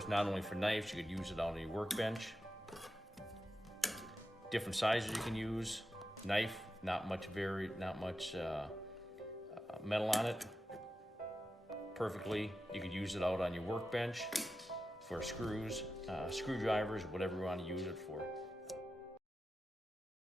course, not only for knives, you could use it on your workbench. Different sizes you can use. Knife, not much metal on it. Perfectly, you could use it out on your workbench for screws, screwdrivers, whatever you want to use it for.